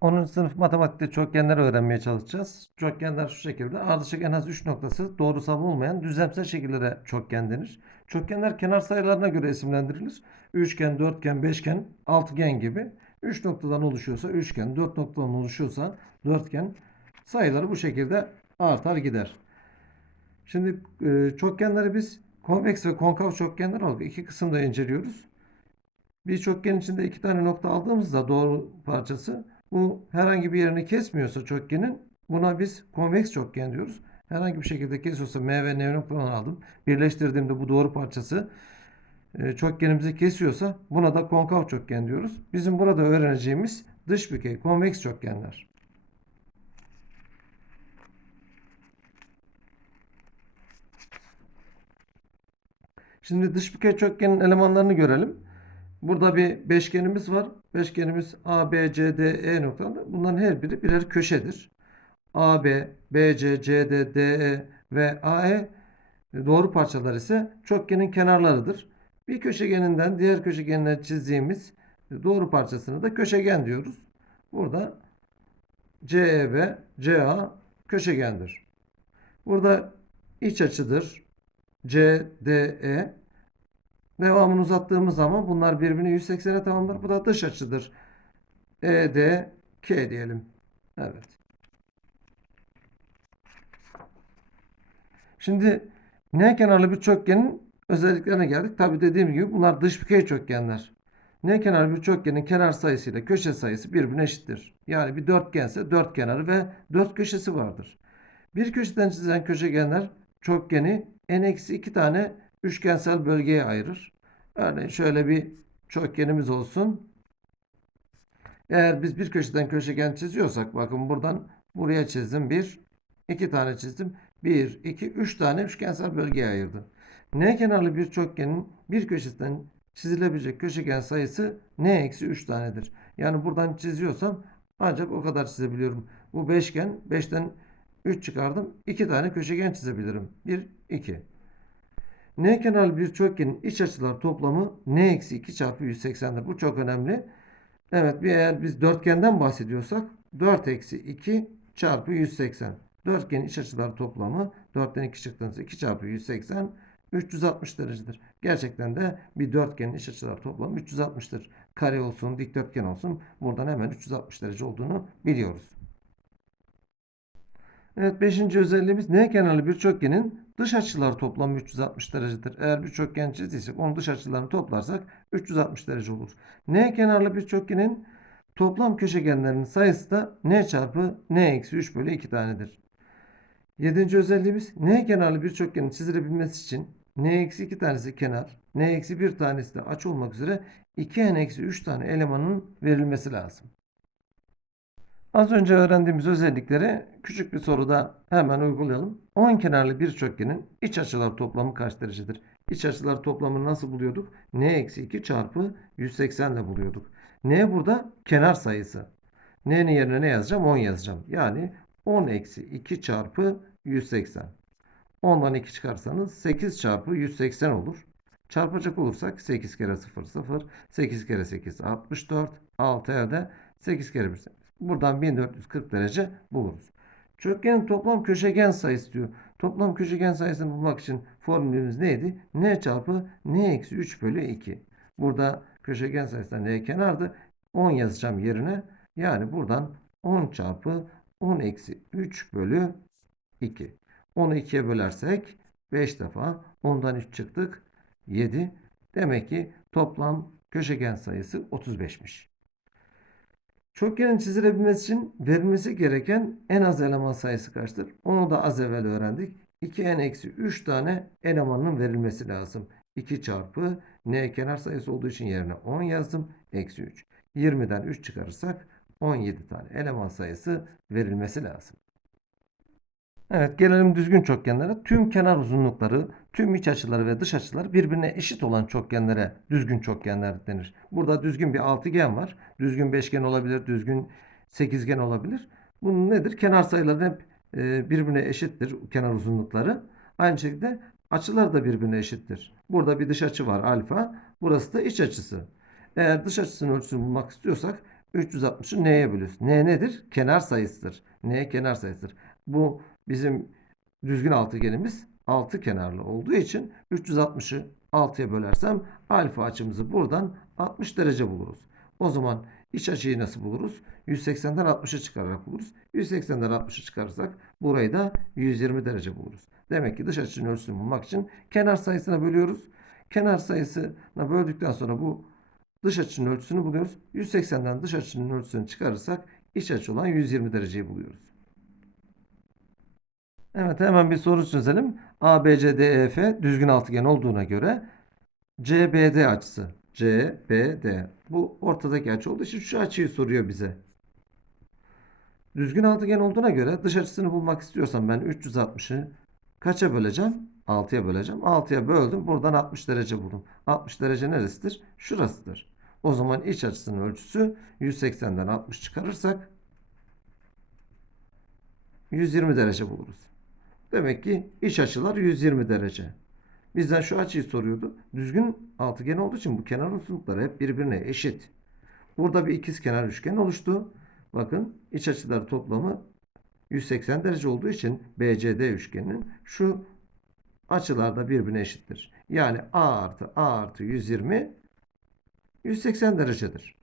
10. sınıf matematikte çokgenleri öğrenmeye çalışacağız. Çokgenler şu şekilde. Ardışık en az 3 noktası doğrusal olmayan düzlemsel şekillere çokgen denir. Çokgenler kenar sayılarına göre isimlendirilir. Üçgen, dörtgen, beşgen, altıgen gibi. 3 noktadan oluşuyorsa üçgen, 4 noktadan oluşuyorsa dörtgen sayıları bu şekilde artar gider. Şimdi e, çokgenleri biz konveks ve konkav çokgenler olarak iki kısımda inceliyoruz. Bir çokgen içinde iki tane nokta aldığımızda doğru parçası bu herhangi bir yerini kesmiyorsa çokgenin buna biz konveks çokgen diyoruz. Herhangi bir şekilde kesiyorsa M ve N noktalarını aldım. Birleştirdiğimde bu doğru parçası e, çokgenimizi kesiyorsa buna da konkav çokgen diyoruz. Bizim burada öğreneceğimiz dış bükey konveks çokgenler. Şimdi dış bükey çokgenin elemanlarını görelim. Burada bir beşgenimiz var. Beşgenimiz A, B, C, D, E noktalarında. Bunların her biri birer köşedir. A, B, B, C, C, D, D, E ve A, E doğru parçalar ise çokgenin kenarlarıdır. Bir köşegeninden diğer köşegenine çizdiğimiz doğru parçasını da köşegen diyoruz. Burada CE ve CA köşegendir. Burada iç açıdır. CDE Devamını uzattığımız zaman bunlar birbirini 180'e tamamlar. Bu da dış açıdır. EDK diyelim. Evet. Şimdi N kenarlı bir çokgenin özelliklerine geldik. Tabi dediğim gibi bunlar dış bükey çokgenler. N kenarlı bir çokgenin kenar sayısı ile köşe sayısı birbirine eşittir. Yani bir dörtgense dört kenarı ve dört köşesi vardır. Bir köşeden çizilen köşegenler çokgeni n-2 tane üçgensel bölgeye ayırır. Örneğin şöyle bir çokgenimiz olsun. Eğer biz bir köşeden köşegen çiziyorsak bakın buradan buraya çizdim. Bir, iki tane çizdim. Bir, iki, üç tane üçgensel bölgeye ayırdım. N kenarlı bir çokgenin bir köşesinden çizilebilecek köşegen sayısı n eksi 3 tanedir. Yani buradan çiziyorsam ancak o kadar çizebiliyorum. Bu beşgen. 5'ten 3 çıkardım. 2 tane köşegen çizebilirim. 1, 2. N kenarlı bir çokgenin iç açılar toplamı n eksi 2 çarpı 180'dir. Bu çok önemli. Evet bir eğer biz dörtgenden bahsediyorsak 4 eksi 2 çarpı 180. Dörtgenin iç açılar toplamı 4'ten 2 çıktığınızda 2 çarpı 180 360 derecedir. Gerçekten de bir dörtgenin iç açılar toplamı 360'tır. Kare olsun, dikdörtgen olsun buradan hemen 360 derece olduğunu biliyoruz. Evet 5. özelliğimiz n kenarlı bir çokgenin dış açıları toplamı 360 derecedir. Eğer bir çokgen çizdiysek onun dış açılarını toplarsak 360 derece olur. n kenarlı bir çokgenin toplam köşegenlerinin sayısı da n çarpı n eksi 3 bölü 2 tanedir. 7. özelliğimiz n kenarlı bir çokgenin çizilebilmesi için n eksi 2 tanesi kenar, n eksi 1 tanesi de açı olmak üzere 2n eksi 3 tane elemanın verilmesi lazım. Az önce öğrendiğimiz özellikleri küçük bir soruda hemen uygulayalım. 10 kenarlı bir çokgenin iç açılar toplamı kaç derecedir? İç açılar toplamını nasıl buluyorduk? n eksi 2 çarpı 180 ile buluyorduk. n burada kenar sayısı. n'nin yerine ne yazacağım? 10 yazacağım. Yani 10 eksi 2 çarpı 180. 10'dan 2 çıkarsanız 8 çarpı 180 olur. Çarpacak olursak 8 kere 0 0, 8 kere 8 64, 6 elde 8 kere 1 Buradan 1440 derece buluruz. Çokgenin toplam köşegen sayısı diyor. Toplam köşegen sayısını bulmak için formülümüz neydi? n çarpı n eksi 3 bölü 2. Burada köşegen sayısı n kenardı. 10 yazacağım yerine. Yani buradan 10 çarpı 10 eksi 3 bölü 2. 10'u 2'ye bölersek 5 defa 10'dan 3 çıktık. 7. Demek ki toplam köşegen sayısı 35'miş. Çokgenin çizilebilmesi için verilmesi gereken en az eleman sayısı kaçtır? Onu da az evvel öğrendik. 2n-3 tane elemanın verilmesi lazım. 2 çarpı n kenar sayısı olduğu için yerine 10 yazdım. Eksi 3. 20'den 3 çıkarırsak 17 tane eleman sayısı verilmesi lazım. Evet gelelim düzgün çokgenlere. Tüm kenar uzunlukları, tüm iç açıları ve dış açıları birbirine eşit olan çokgenlere düzgün çokgenler denir. Burada düzgün bir altıgen var. Düzgün beşgen olabilir, düzgün sekizgen olabilir. Bunun nedir? Kenar sayıları hep e, birbirine eşittir kenar uzunlukları. Aynı şekilde açılar da birbirine eşittir. Burada bir dış açı var alfa. Burası da iç açısı. Eğer dış açısının ölçüsünü bulmak istiyorsak 360'ı n'ye bölüyoruz. N nedir? Kenar sayısıdır. N kenar sayısıdır. Bu bizim düzgün altıgenimiz 6 kenarlı olduğu için 360'ı 6'ya bölersem alfa açımızı buradan 60 derece buluruz. O zaman iç açıyı nasıl buluruz? 180'den 60'ı çıkararak buluruz. 180'den 60'ı çıkarırsak burayı da 120 derece buluruz. Demek ki dış açının ölçüsünü bulmak için kenar sayısına bölüyoruz. Kenar sayısına böldükten sonra bu dış açının ölçüsünü buluyoruz. 180'den dış açının ölçüsünü çıkarırsak iç açı olan 120 dereceyi buluyoruz. Evet hemen bir soru çözelim. ABCDEF düzgün altıgen olduğuna göre CBD açısı. CBD. Bu ortadaki açı olduğu için şu açıyı soruyor bize. Düzgün altıgen olduğuna göre dış açısını bulmak istiyorsam ben 360'ı kaça böleceğim? 6'ya böleceğim. 6'ya böldüm. Buradan 60 derece buldum. 60 derece neresidir? Şurasıdır. O zaman iç açısının ölçüsü 180'den 60 çıkarırsak 120 derece buluruz. Demek ki iç açılar 120 derece. Bizden şu açıyı soruyordu. Düzgün altıgen olduğu için bu kenar uzunlukları hep birbirine eşit. Burada bir ikizkenar üçgen oluştu. Bakın iç açıları toplamı 180 derece olduğu için BCD üçgeninin şu açılar da birbirine eşittir. Yani A artı A artı 120 180 derecedir.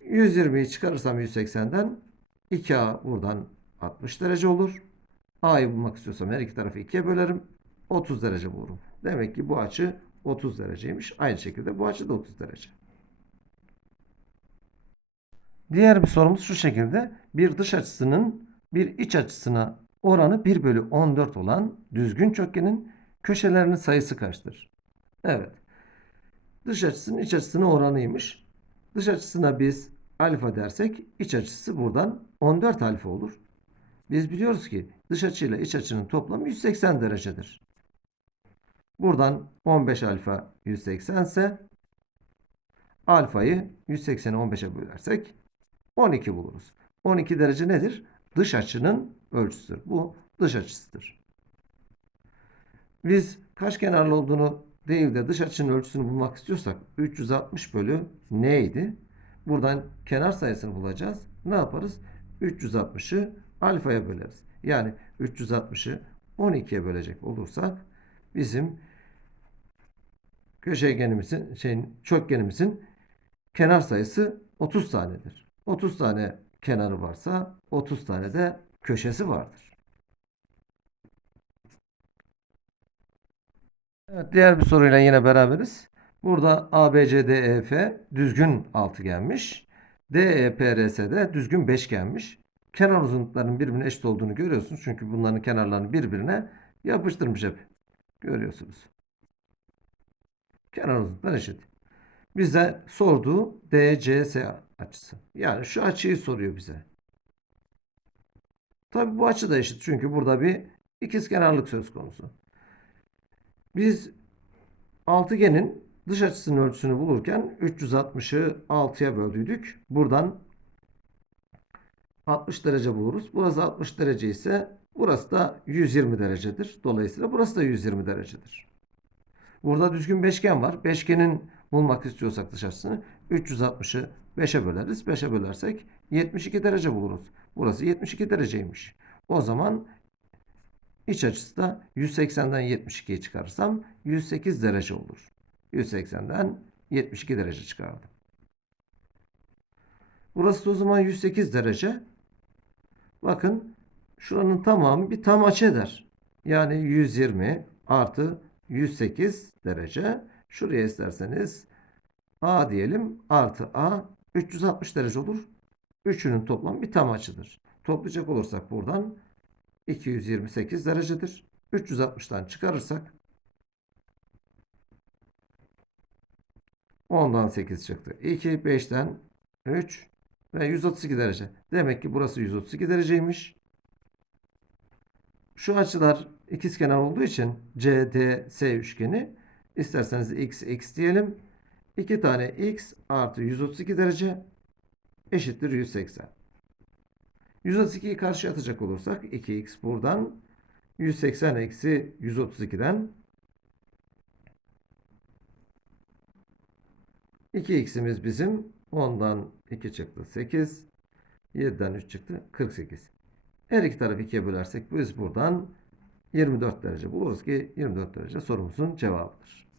120'yi çıkarırsam 180'den 2A buradan 60 derece olur. A'yı bulmak istiyorsam her iki tarafı 2'ye bölerim. 30 derece bulurum. Demek ki bu açı 30 dereceymiş. Aynı şekilde bu açı da 30 derece. Diğer bir sorumuz şu şekilde. Bir dış açısının bir iç açısına oranı 1 bölü 14 olan düzgün çokgenin köşelerinin sayısı kaçtır? Evet. Dış açısının iç açısına oranıymış. Dış açısına biz alfa dersek iç açısı buradan 14 alfa olur. Biz biliyoruz ki dış açıyla iç açının toplamı 180 derecedir. Buradan 15 alfa 180 ise alfayı 180'i 15'e bölersek 12 buluruz. 12 derece nedir? Dış açının ölçüsüdür. Bu dış açısıdır. Biz kaç kenarlı olduğunu değil de dış açının ölçüsünü bulmak istiyorsak 360 bölü neydi? Buradan kenar sayısını bulacağız. Ne yaparız? 360'ı alfaya böleriz. Yani 360'ı 12'ye bölecek olursak bizim köşegenimizin şeyin çokgenimizin kenar sayısı 30 tanedir. 30 tane kenarı varsa 30 tane de köşesi vardır. Evet, diğer bir soruyla yine beraberiz. Burada ABCDEF düzgün altıgenmiş. DEPRS'de düzgün beşgenmiş. Kenar uzunluklarının birbirine eşit olduğunu görüyorsunuz. Çünkü bunların kenarlarını birbirine yapıştırmış hep. Görüyorsunuz. Kenar uzunlukları eşit. Bize sorduğu DCS açısı. Yani şu açıyı soruyor bize. Tabi bu açı da eşit. Çünkü burada bir ikizkenarlık söz konusu. Biz altıgenin dış açısının ölçüsünü bulurken 360'ı 6'ya böldüydük. Buradan 60 derece buluruz. Burası 60 derece ise burası da 120 derecedir. Dolayısıyla burası da 120 derecedir. Burada düzgün beşgen var. Beşgenin bulmak istiyorsak dış açısını 360'ı 5'e böleriz. 5'e bölersek 72 derece buluruz. Burası 72 dereceymiş. O zaman iç açısı da 180'den 72'yi çıkarırsam 108 derece olur. 180'den 72 derece çıkardım. Burası da o zaman 108 derece. Bakın şuranın tamamı bir tam açı eder. Yani 120 artı 108 derece. Şuraya isterseniz A diyelim artı A 360 derece olur. Üçünün toplamı bir tam açıdır. Toplayacak olursak buradan 228 derecedir. 360'tan çıkarırsak 10'dan 8 çıktı. 2, 5'ten 3 ve 132 derece. Demek ki burası 132 dereceymiş. Şu açılar ikizkenar olduğu için CDS üçgeni isterseniz x x diyelim. 2 tane x artı 132 derece eşittir 180. 132'yi karşıya atacak olursak 2x buradan 180 eksi 132'den 2x'imiz bizim 10'dan 2 çıktı 8. 7'den 3 çıktı 48. Her iki tarafı 2'ye bölersek biz buradan 24 derece buluruz ki 24 derece sorumuzun cevabıdır.